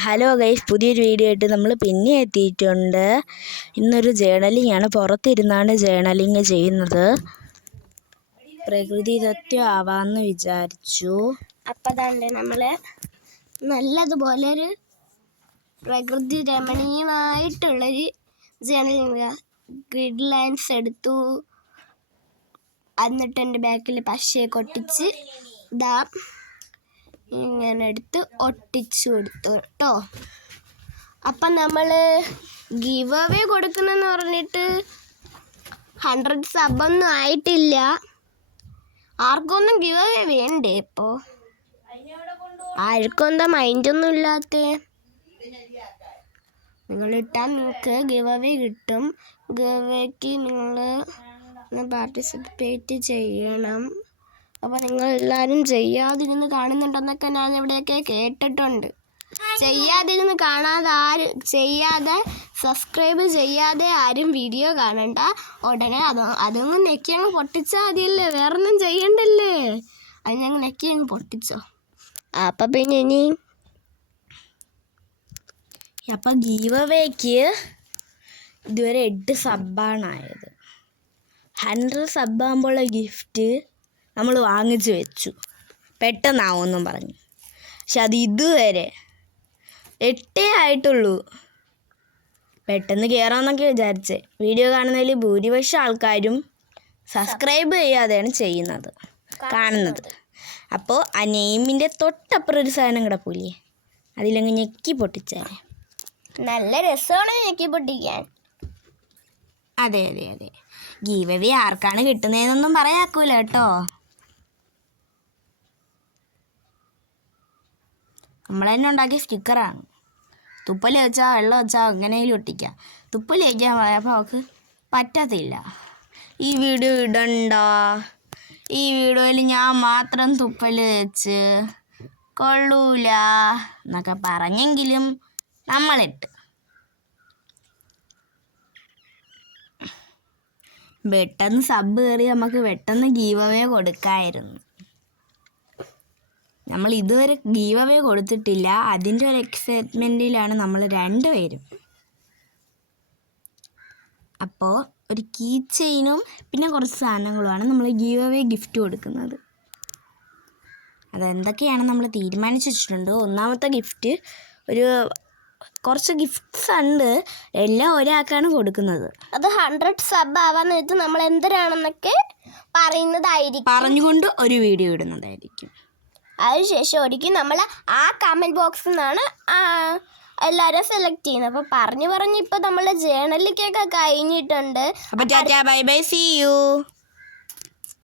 Hello guys, പുതിയൊരു video ആയിട്ട് നമ്മൾ പിന്നെ എത്തിയിട്ടുണ്ട്. ഇന്നൊരു ജേർണലിംഗ് ആണ്. പുറത്തിരുന്നാണ് ജേർണലിംഗ് ചെയ്യുന്നത്. പ്രകൃതിദത്ത ആവാമെന്ന് വിചാരിച്ചു. അപ്പം തന്നെ നമ്മൾ നല്ലതുപോലെ ഒരു പ്രകൃതി രമണീയമായിട്ടുള്ളൊരു ജേർണലിംഗ് ഗ്രിഡ് ലൈൻസ് എടുത്തു. എന്നിട്ട് എൻ്റെ ബാക്കിൽ പശയൊക്കെ ഒട്ടിച്ച് ഇതാ ഇങ്ങനെ എടുത്ത് ഒട്ടിച്ചു കൊടുത്തു കേട്ടോ. അപ്പം നമ്മൾ ഗിവ് അവേ കൊടുക്കണമെന്ന് പറഞ്ഞിട്ട് 100 സബൊന്നും ആയിട്ടില്ല. ആർക്കൊന്നും ഗിവ് അവേ വേണ്ടേ? ഇപ്പോൾ ആർക്കും എന്താ മൈൻഡൊന്നും ഇല്ലാത്ത? നിങ്ങളിട്ടാൽ നിങ്ങൾക്ക് ഗിവ് അവേ കിട്ടും. ഗിവ് അവേക്ക് നിങ്ങൾ പാർട്ടിസിപ്പേറ്റ് ചെയ്യണം. അപ്പോൾ നിങ്ങളെല്ലാവരും ചെയ്യാതിരുന്ന് കാണുന്നുണ്ടെന്നൊക്കെ ഞാൻ ഇവിടെയൊക്കെ കേട്ടിട്ടുണ്ട്. ചെയ്യാതിരുന്ന് ചെയ്യാതെ സബ്സ്ക്രൈബ് ചെയ്യാതെ ആരും വീഡിയോ കാണണ്ട. ഉടനെ അതൊന്ന് നെക്കി അങ്ങ് പൊട്ടിച്ചാൽ മതിയല്ലേ, വേറൊന്നും ചെയ്യണ്ടല്ലേ. അത് ഞങ്ങൾ നെക്കി അങ്ങ് പൊട്ടിച്ചോ. അപ്പം പിന്നെ അപ്പം ഗീവ് അവേക്ക് ഇതുവരെ 8 സബ്ബാണായത്. 100 സബ്ബാകുമ്പോഴുള്ള ഗിഫ്റ്റ് നമ്മൾ വാങ്ങിച്ചു വെച്ചു, പെട്ടെന്നാവുമെന്നും പറഞ്ഞു. പക്ഷെ അത് ഇതുവരെ 8 ആയിട്ടുള്ളൂ. പെട്ടെന്ന് കയറാമെന്നൊക്കെ വിചാരിച്ചേ. വീഡിയോ കാണുന്നതിൽ ഭൂരിപക്ഷം ആൾക്കാരും സബ്സ്ക്രൈബ് ചെയ്യാതെയാണ് കാണുന്നത്. അപ്പോൾ ആ നെയിമിൻ്റെ തൊട്ടപ്പുറം ഒരു സാധനം കിടപ്പൂലേ, അതിലങ്ങ് ഞെക്കി പൊട്ടിച്ചാലേ നല്ല രസമാണ് ഞെക്കി പൊട്ടിക്കാൻ. അതെ അതെ അതെ. ഗീവ് അവേ ആർക്കാണ് കിട്ടുന്നതെന്നൊന്നും പറയാക്കൂല കേട്ടോ. നമ്മൾ തന്നെ ഉണ്ടാക്കിയ സ്റ്റിക്കറാണ്. തുപ്പല് വെച്ചാൽ വെള്ളം വെച്ചാൽ എങ്ങനെയും ഒട്ടിക്കാം. തുപ്പല് വയ്ക്കാൻ പോയപ്പോൾ അവൾക്ക് പറ്റത്തില്ല. ഈ വീഡിയോ ഇടണ്ട, ഈ വീഡിയോയിൽ ഞാൻ മാത്രം തുപ്പല് വെച്ച് കൊള്ളൂല എന്നൊക്കെ പറഞ്ഞെങ്കിലും നമ്മളിട്ട്. പെട്ടെന്ന് സബ് കയറി നമുക്ക് പെട്ടെന്ന് ഗീവ് അവേ കൊടുക്കാമായിരുന്നു. നമ്മൾ ഇതുവരെ ഗീവ് അവേ കൊടുത്തിട്ടില്ല. അതിൻ്റെ ഒരു എക്സൈറ്റ്മെൻറ്റിലാണ് നമ്മൾ രണ്ടുപേരും. അപ്പോൾ ഒരു കീ ചെയിനും പിന്നെ കുറച്ച് സാധനങ്ങളുമാണ് നമ്മൾ ഗീവ് അവേ ഗിഫ്റ്റ് കൊടുക്കുന്നത്. അതെന്തൊക്കെയാണ് നമ്മൾ തീരുമാനിച്ച് വെച്ചിട്ടുണ്ട്. ഒന്നാമത്തെ ഗിഫ്റ്റ് കുറച്ച് ഗിഫ്റ്റ്സ് ഉണ്ട്. എല്ലാം ഒരാൾക്കാണ് കൊടുക്കുന്നത്. അത് 100 സബ് ആവാന്ന് വെച്ച് നമ്മൾ എന്തരാണെന്നൊക്കെ പറഞ്ഞുകൊണ്ട് ഒരു വീഡിയോ ഇടുന്നതായിരിക്കും. അതിനുശേഷം ഒരിക്കലും നമ്മൾ ആ കമൻറ്റ് ബോക്സിൽ നിന്നാണ് എല്ലാവരും സെലക്ട് ചെയ്യുന്നത്. അപ്പോൾ പറഞ്ഞ് ഇപ്പം നമ്മളുടെ ജേർണലിക്കൊക്കെ കഴിഞ്ഞിട്ടുണ്ട്. അപ്പോൾ tata bye bye, see U.